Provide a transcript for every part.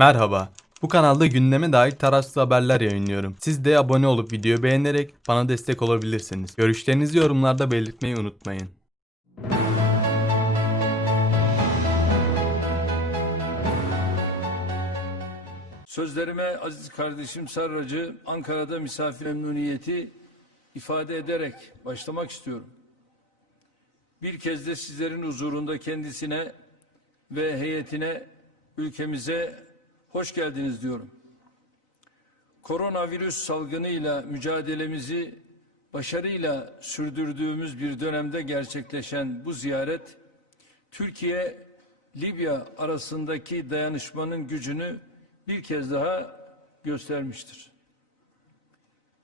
Merhaba. Bu kanalda gündeme dair tarafsız haberler yayınlıyorum. Siz de abone olup videoyu beğenerek bana destek olabilirsiniz. Görüşlerinizi yorumlarda belirtmeyi unutmayın. Sözlerime aziz kardeşim Sarracı Ankara'da misafir memnuniyeti ifade ederek başlamak istiyorum. Bir kez de sizlerin huzurunda kendisine ve heyetine ülkemize hoş geldiniz diyorum. Koronavirüs salgınıyla mücadelemizi başarıyla sürdürdüğümüz bir dönemde gerçekleşen bu ziyaret Türkiye Libya arasındaki dayanışmanın gücünü bir kez daha göstermiştir.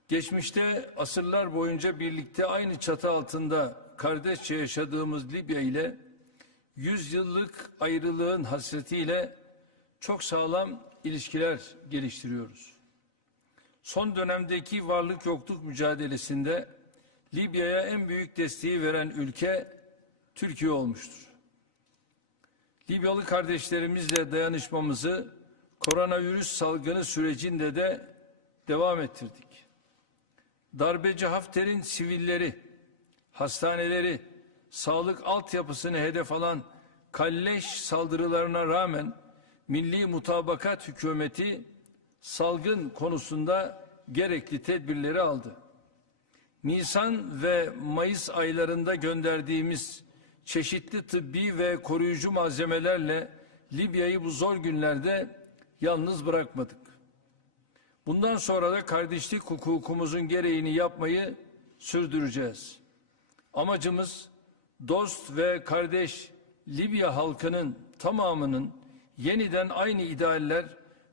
Geçmişte asırlar boyunca birlikte aynı çatı altında kardeşçe yaşadığımız Libya ile yüzyıllık ayrılığın hasretiyle çok sağlam ilişkiler geliştiriyoruz. Son dönemdeki varlık yokluk mücadelesinde Libya'ya en büyük desteği veren ülke Türkiye olmuştur. Libyalı kardeşlerimizle dayanışmamızı koronavirüs salgını sürecinde de devam ettirdik. Darbeci Hafter'in sivilleri, hastaneleri, sağlık altyapısını hedef alan kalleş saldırılarına rağmen Milli Mutabakat Hükümeti salgın konusunda gerekli tedbirleri aldı. Nisan ve Mayıs aylarında gönderdiğimiz çeşitli tıbbi ve koruyucu malzemelerle Libya'yı bu zor günlerde yalnız bırakmadık. Bundan sonra da kardeşlik hukukumuzun gereğini yapmayı sürdüreceğiz. Amacımız dost ve kardeş Libya halkının tamamının yeniden aynı idealler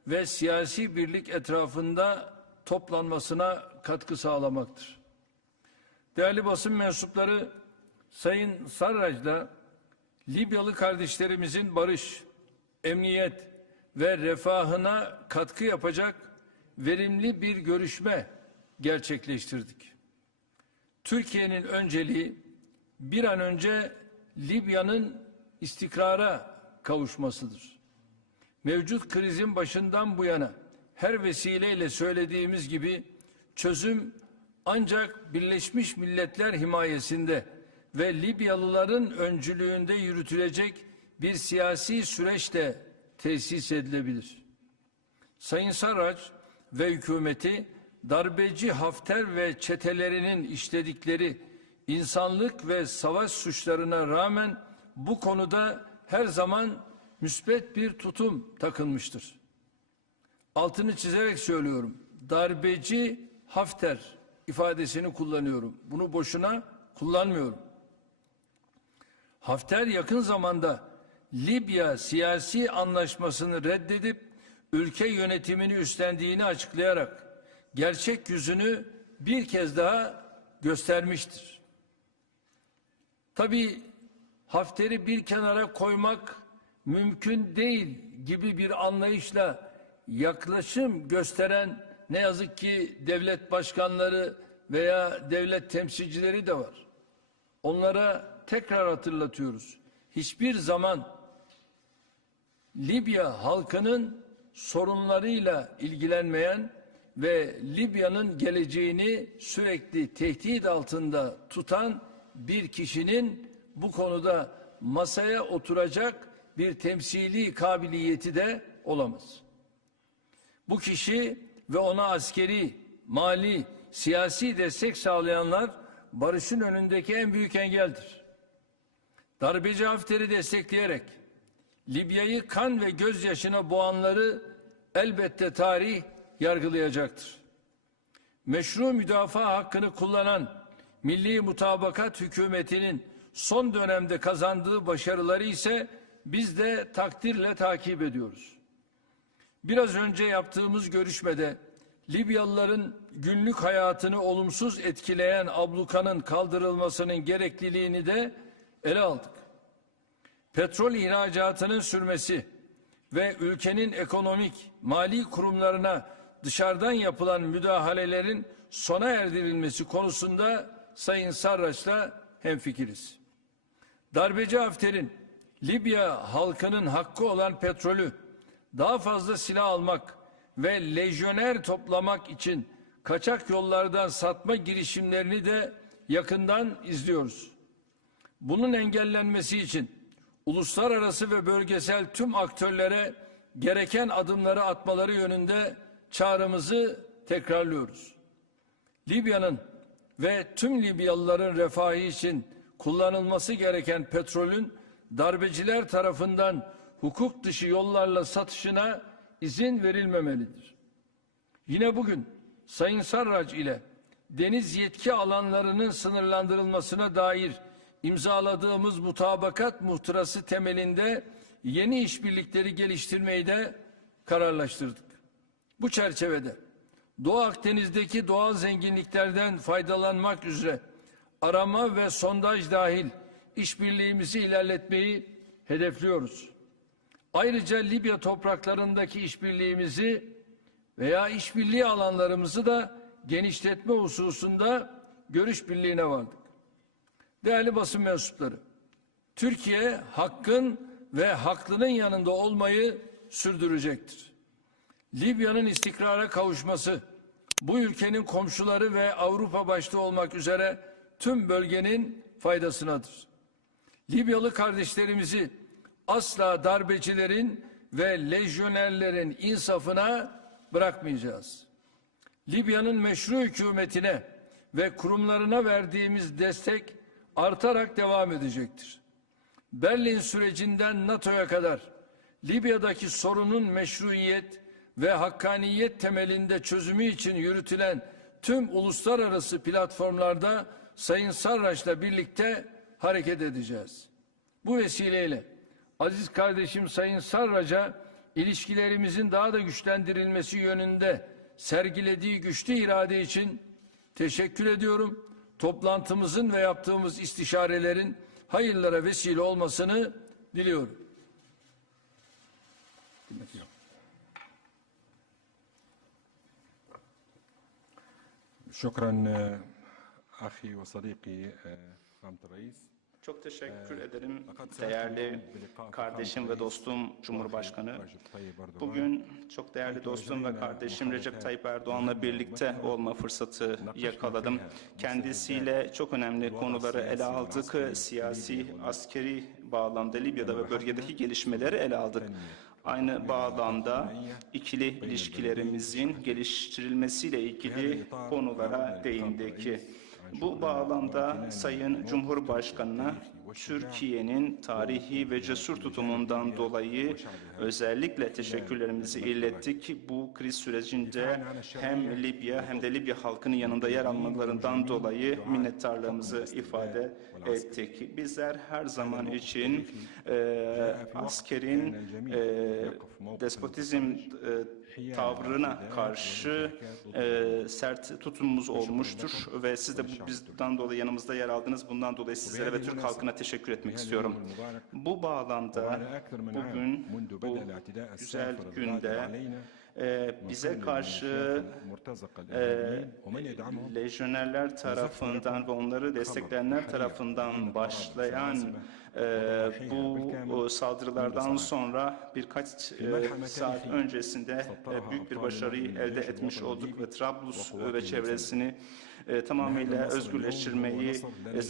ve siyasi birlik etrafında toplanmasına katkı sağlamaktır. Değerli basın mensupları Sayın Sarrac'la Libyalı kardeşlerimizin barış, emniyet ve refahına katkı yapacak verimli bir görüşme gerçekleştirdik. Türkiye'nin önceliği bir an önce Libya'nın istikrara kavuşmasıdır. Mevcut krizin başından bu yana her vesileyle söylediğimiz gibi çözüm ancak Birleşmiş Milletler himayesinde ve Libyalıların öncülüğünde yürütülecek bir siyasi süreçte tesis edilebilir. Sayın Sarraç ve hükümeti darbeci Hafter ve çetelerinin işledikleri insanlık ve savaş suçlarına rağmen bu konuda her zaman müspet bir tutum takınmıştır. Altını çizerek söylüyorum. Darbeci Hafter ifadesini kullanıyorum. Bunu boşuna kullanmıyorum. Hafter yakın zamanda Libya siyasi anlaşmasını reddedip ülke yönetimini üstlendiğini açıklayarak gerçek yüzünü bir kez daha göstermiştir. Tabii Hafter'i bir kenara koymak mümkün değil gibi bir anlayışla yaklaşım gösteren ne yazık ki devlet başkanları veya devlet temsilcileri de var. Onlara tekrar hatırlatıyoruz. Hiçbir zaman Libya halkının sorunlarıyla ilgilenmeyen ve Libya'nın geleceğini sürekli tehdit altında tutan bir kişinin bu konuda masaya oturacak bir temsili kabiliyeti de olamaz. Bu kişi ve ona askeri, mali, siyasi destek sağlayanlar barışın önündeki en büyük engeldir. Darbeci Hafter'i destekleyerek Libya'yı kan ve gözyaşına boğanları elbette tarih yargılayacaktır. Meşru müdafaa hakkını kullanan Milli Mutabakat Hükümeti'nin son dönemde kazandığı başarıları ise biz de takdirle takip ediyoruz. Biraz önce yaptığımız görüşmede Libyalıların günlük hayatını olumsuz etkileyen ablukanın kaldırılmasının gerekliliğini de ele aldık. Petrol ihracatının sürmesi ve ülkenin ekonomik, mali kurumlarına dışarıdan yapılan müdahalelerin sona erdirilmesi konusunda Sayın Sarraç'la hemfikiriz. Darbeci Hafter'in Libya halkının hakkı olan petrolü daha fazla silah almak ve lejyoner toplamak için kaçak yollardan satma girişimlerini de yakından izliyoruz. Bunun engellenmesi için uluslararası ve bölgesel tüm aktörlere gereken adımları atmaları yönünde çağrımızı tekrarlıyoruz. Libya'nın ve tüm Libyalıların refahı için kullanılması gereken petrolün darbeciler tarafından hukuk dışı yollarla satışına izin verilmemelidir. Yine bugün Sayın Sarraç ile deniz yetki alanlarının sınırlandırılmasına dair imzaladığımız mutabakat muhtırası temelinde yeni işbirlikleri geliştirmeyi de kararlaştırdık. Bu çerçevede Doğu Akdeniz'deki doğal zenginliklerden faydalanmak üzere arama ve sondaj dahil işbirliğimizi ilerletmeyi hedefliyoruz. Ayrıca Libya topraklarındaki işbirliğimizi veya işbirliği alanlarımızı da genişletme hususunda görüş birliğine vardık. Değerli basın mensupları, Türkiye hakkın ve haklının yanında olmayı sürdürecektir. Libya'nın istikrara kavuşması, bu ülkenin komşuları ve Avrupa başta olmak üzere tüm bölgenin faydasınadır. Libyalı kardeşlerimizi asla darbecilerin ve lejyonerlerin insafına bırakmayacağız. Libya'nın meşru hükümetine ve kurumlarına verdiğimiz destek artarak devam edecektir. Berlin sürecinden NATO'ya kadar Libya'daki sorunun meşruiyet ve hakkaniyet temelinde çözümü için yürütülen tüm uluslararası platformlarda Sayın Sarraç'la birlikte hareket edeceğiz. Bu vesileyle aziz kardeşim Sayın Sarraç'a ilişkilerimizin daha da güçlendirilmesi yönünde sergilediği güçlü irade için teşekkür ediyorum. Toplantımızın ve yaptığımız istişarelerin hayırlara vesile olmasını diliyorum. شكرا ahi ve sadiki Hamd Reis. Çok teşekkür ederim değerli kardeşim ve dostum Cumhurbaşkanı. Bugün çok değerli dostum ve kardeşim Recep Tayyip Erdoğan'la birlikte olma fırsatı yakaladım. Kendisiyle çok önemli konuları ele aldık. Siyasi, askeri bağlamda Libya'da ve bölgedeki gelişmeleri ele aldık. Aynı bağlamda ikili ilişkilerimizin geliştirilmesiyle ilgili konulara değindik. Bu bağlamda Sayın Cumhurbaşkanı'na Türkiye'nin tarihi ve cesur tutumundan dolayı özellikle teşekkürlerimizi ilettik. Bu kriz sürecinde hem Libya hem de Libya halkının yanında yer almalarından dolayı minnettarlığımızı ifade ettik. Bizler her zaman için e, askerin e, despotizm e, tavrına karşı e, sert tutumumuz olmuştur ve siz de bu bizden dolayı yanımızda yer aldınız. Bundan dolayı sizlere ve Türk halkına teşekkür etmek istiyorum. Bu bağlamda bugün bu güzel günde bize karşı e, lejyonerler tarafından ve onları destekleyenler tarafından başlayan e, bu o saldırılardan sonra birkaç e, saat öncesinde e, büyük bir başarıyı elde etmiş olduk ve Trablus ve çevresini e, tamamıyla özgürleştirmeyi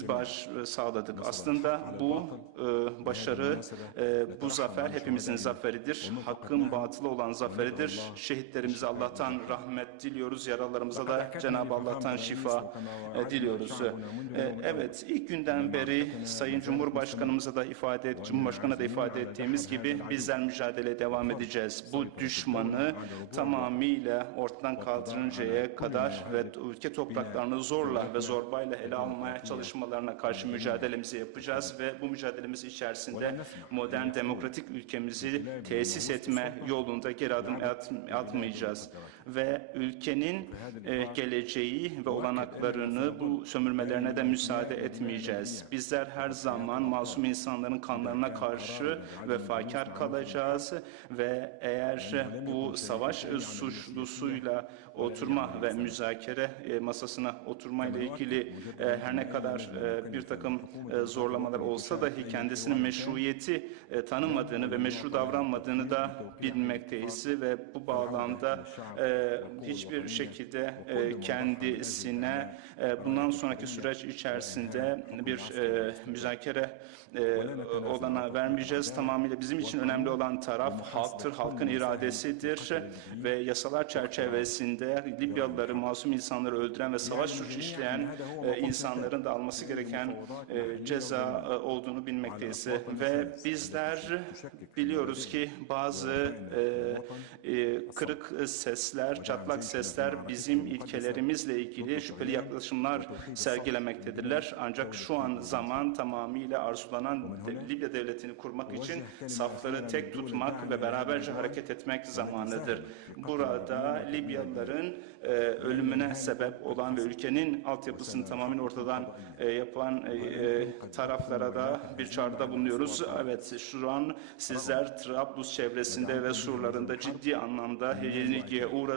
baş sağladık. Aslında bu e, başarı, e, bu zafer hepimizin zaferidir. Hakkın batılı olan zaferidir. Şehitlerimize Allah'tan rahmet diliyoruz. Yaralarımıza da Cenab-ı Allah'tan şifa e, diliyoruz. E, evet, ilk günden beri Sayın Cumhurbaşkanımıza da ifade et, Cumhurbaşkanı da ifade ettiğimiz gibi bizler mücadeleye devam edeceğiz. Bu düşmanı tamamıyla ortadan kaldırıncaya kadar ve ülke topraklarını zorla ve zorbayla ele almaya çalışmalarına karşı mücadelemizi yapacağız ve bu mücadelemiz içerisinde modern demokratik ülkemizi tesis etme yolunda geri adım at- atmayacağız ve ülkenin e, geleceği ve olanaklarını bu sömürmelerine de müsaade etmeyeceğiz. Bizler her zaman masum insanların kanlarına karşı vefakar kalacağız ve eğer bu savaş suçlusuyla oturma ve müzakere e, masasına oturmayla ilgili e, her ne kadar e, bir takım zorlamalar olsa dahi kendisinin meşruiyeti tanımadığını ve meşru davranmadığını da bilmekteyiz ve bu bağlamda e, hiçbir şekilde e, kendisine e, bundan sonraki süreç içerisinde bir e, müzakere olana vermeyeceğiz. Tamamıyla bizim için önemli olan taraf halktır, halkın iradesidir ve yasalar çerçevesinde Libyalıları, masum insanları öldüren ve savaş suçu işleyen insanların da alması gereken ceza olduğunu bilmekteyiz. Ve bizler biliyoruz ki bazı kırık sesler, çatlak sesler bizim ilkelerimizle ilgili şüpheli yaklaşımlar sergilemektedirler. Ancak şu an zaman tamamıyla arzulanan Libya devletini kurmak için safları tek tutmak ve beraberce hareket etmek zamanıdır. Burada Libyalıların e, ölümüne sebep olan ve ülkenin altyapısını tamamen ortadan e, yapan e, e, taraflara da bir çağrıda bulunuyoruz. Evet şu an sizler Trablus çevresinde ve surlarında ciddi anlamda yenilgiye uğradınız.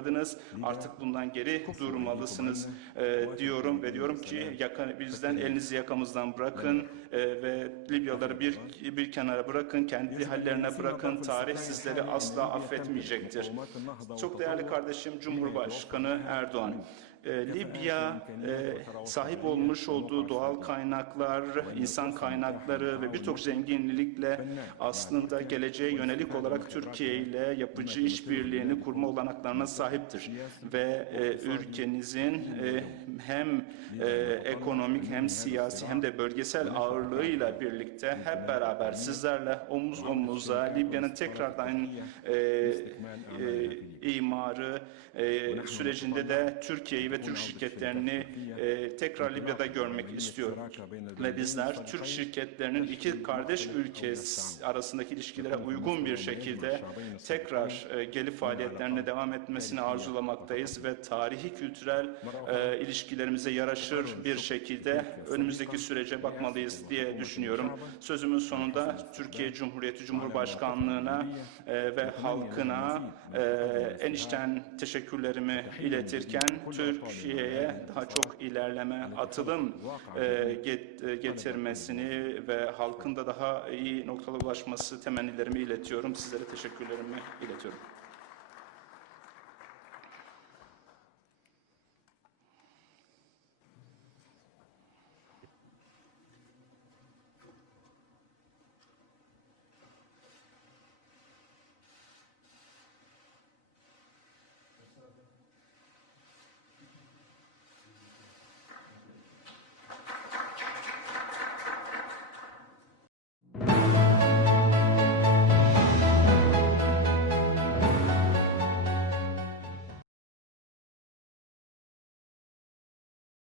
Artık bundan geri durmalısınız e, diyorum ve diyorum ki yaka, bizden elinizi yakamızdan bırakın e, ve Libyalıları bir bir kenara bırakın, kendi hallerine bırakın. Tarih sizleri asla affetmeyecektir. Çok değerli kardeşim Cumhurbaşkanı Erdoğan. E, Libya e, sahip olmuş olduğu doğal kaynaklar, insan kaynakları ve birçok zenginlikle aslında geleceğe yönelik olarak Türkiye ile yapıcı işbirliğini kurma olanaklarına sahiptir. Ve e, ülkenizin e, hem e, ekonomik hem siyasi hem de bölgesel ağırlığıyla birlikte hep beraber sizlerle omuz omuza Libya'nın tekrardan e, e, imarı e, sürecinde de Türkiye'yi ve Türk şirketlerini e, tekrar Libya'da görmek istiyorum. Ve bizler Türk şirketlerinin iki kardeş ülke arasındaki ilişkilere uygun bir şekilde tekrar e, gelip faaliyetlerine devam etmesini arzulamaktayız ve tarihi kültürel e, ilişkilerimize yaraşır bir şekilde önümüzdeki sürece bakmalıyız diye düşünüyorum. Sözümün sonunda Türkiye Cumhuriyeti Cumhurbaşkanlığına e, ve halkına e, en içten teşekkürlerimi iletirken Türkiye'ye daha çok ilerleme, atılım e, e, getirmesini ve halkın da daha iyi noktalara ulaşması temennilerimi iletiyorum. Sizlere teşekkürlerimi iletiyorum.